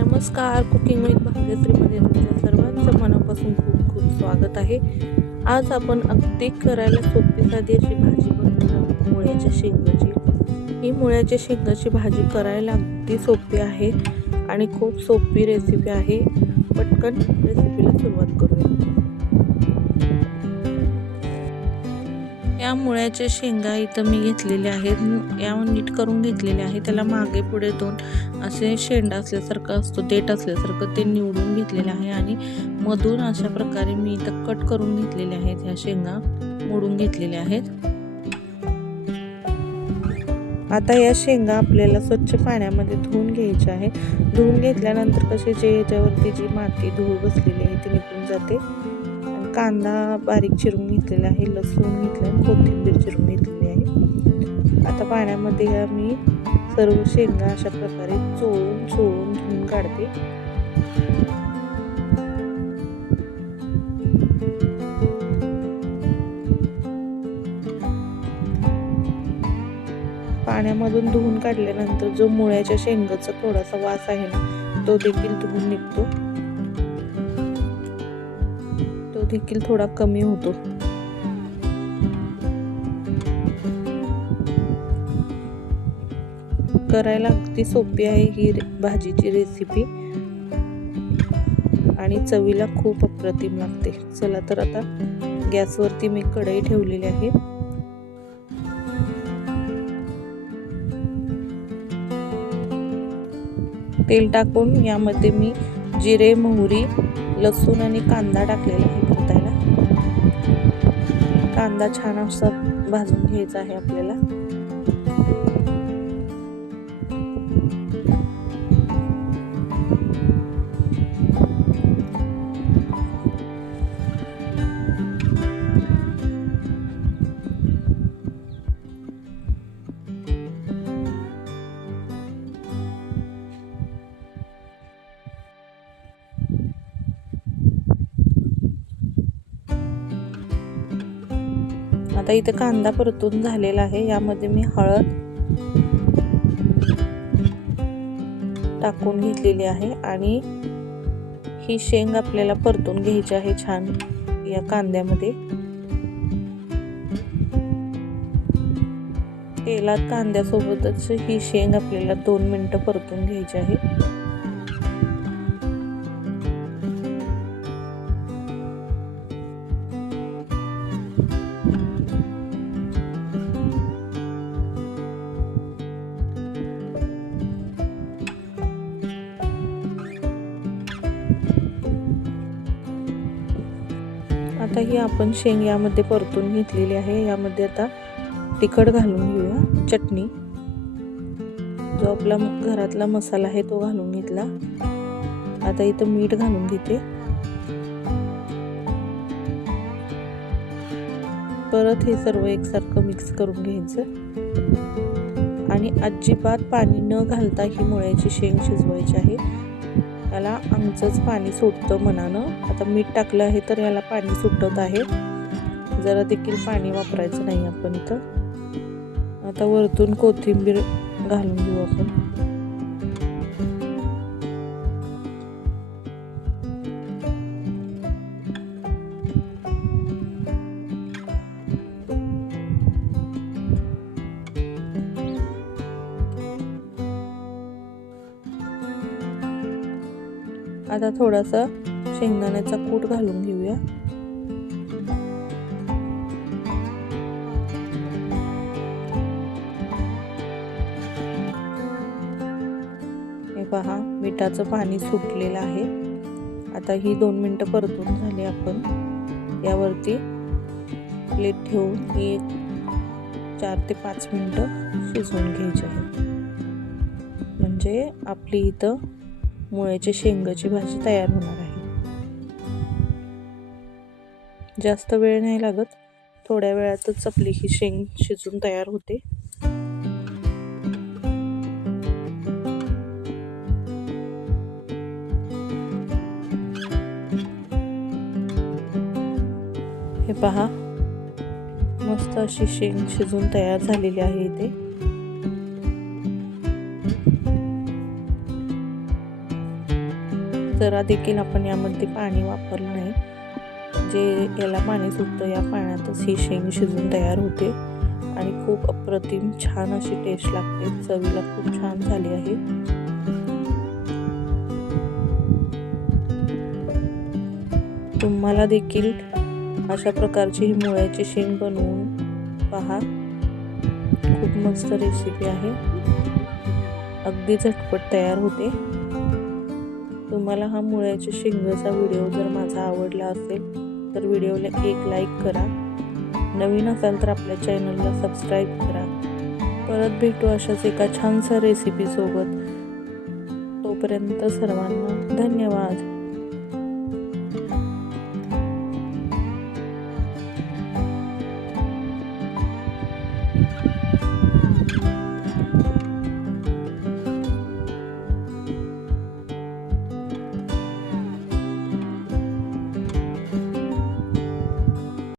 नमस्कार cooking with भाग्यश्रीमध्ये तुमच्या सर्वांचं मनापासून खूप खूप स्वागत आहे. आज आपण अगदी करायला सोपी साधी अशी भाजी बनवणार आहोत मुळ्याच्या शेंगाची. ही मुळ्याच्या शेंगाची भाजी करायला अगदी सोपी आहे आणि खूप सोपी रेसिपी आहे. पटकन रेसिपीला सुरुवात करूया. या मुळ्याच्या शेंगा इथं मी घेतलेल्या आहेत. या नीट करून घेतलेल्या आहे त्याला मागे पुढे दोन असे शेंडा असल्यासारखं असतो देठ असल्यासारखं ते निवडून घेतलेलं आहे आणि मधून अशा प्रकारे मी इथं कट करून घेतलेल्या आहेत. ह्या शेंगा मोडून घेतलेल्या आहेत. आता या शेंगा आपल्याला स्वच्छ पाण्यामध्ये धुवून घ्यायच्या आहे धुवून घेतल्यानंतर कसे जे याच्यावरती जी माती धूळ बसलेली आहे ती निघून जाते. कांदा बारीक चिरून घेतलेला आहे लसूण घेतलं कोथिंबीर चिरून घेतलेली आहे. आता पाण्यामध्ये मी सर्व शेंगा अशा प्रकारे चोळून चोळून धुवून काढते. पाण्यामधून धुवून काढल्यानंतर जो मुळ्याच्या शेंगाचा थोडासा वास आहे ना तो देखील धुवून निघतो. देखील थोडा कमी होतो. करायला अगदी सोपी आहे ही भाजीची रेसिपी आणि चवीला खूप अप्रतिम लागते. चला तर आता गॅसवरती मी कढई ठेवलेली आहे. तेल टाकून यामध्ये मी जिरे मोहरी लसूण आणि कांदा टाकलेला आहे. कांदा छान असा भाजून घ्यायचा आहे आपल्याला. आता इथे कांदा परतून झालेला आहे. यामध्ये मी हळद टाकून घेतलेली आहे आणि ही शेंग आपल्याला परतून घ्यायची आहे छान या कांद्यामध्ये. तेलात कांद्यासोबतच ही शेंग आपल्याला दोन मिनटं परतून घ्यायची आहे. आता ही आपण शेंग यामध्ये परतून घेतलेली आहे. यामध्ये आता तिखट घालून घेऊया. चटणी. जो आपला घरातला मसाला आहे तो घालून घेतला. आता इथं मीठ घालून घेते. परत हे सर्व एकसारखं मिक्स करून घ्यायचं. आणि अजिबात पाणी न घालता ही मुळ्याची शेंग शिजवायची आहे. याला आमचंच पाणी सुटतं मनानं. आता मीठ टाकलं आहे तर याला पाणी सुटत आहे. जरा देखील पाणी वापरायचं नाही आपण इथं. आता वरतून कोथिंबीर घालून घेऊ आपण. आता थोडासा शेंगदाण्याचा कूट घालून घेऊया. हे पहा मिठाचं पाणी सुटलेलं आहे. आता ही दोन मिनटं परतून झाली आपण. यावरती प्लेट ठेवून ही एक चार ते पाच मिनटं शिजवून घ्यायची आहे. म्हणजे आपली इथं मुळ्याची शेंगाची भाजी तयार होणार आहे. जास्त वेळ नाही लागत. थोड्या वेळातच आपली ही शेंग शिजून तयार होते. हे पहा. मस्त अशी शेंग शिजून तयार झालेली आहे इथे. जरा देखील आपण यामध्ये पाणी वापरलं नाही. जे याला पाणी सुटतं या पाण्यातच ही शेंग शिजून तयार होते. आणि खूप अप्रतिम छान अशी टेस्ट लागते. चवीला खूप छान झाली आहे. तुम्हाला देखील अशा प्रकारची ही मुळ्याची शेंग बनवून पहा. खूप मस्त रेसिपी आहे. अगदी झटपट तयार होते. तुम्हाला हा मुळ्याच्या शेंगाचा व्हिडिओ जर माझा आवडला असेल तर व्हिडिओला एक लाईक करा. नवीन असाल तर आपल्या चॅनलला सबस्क्राईब करा. परत भेटू अशाच एका छानसा रेसिपीसोबत तोपर्यंत सर्वांना धन्यवाद.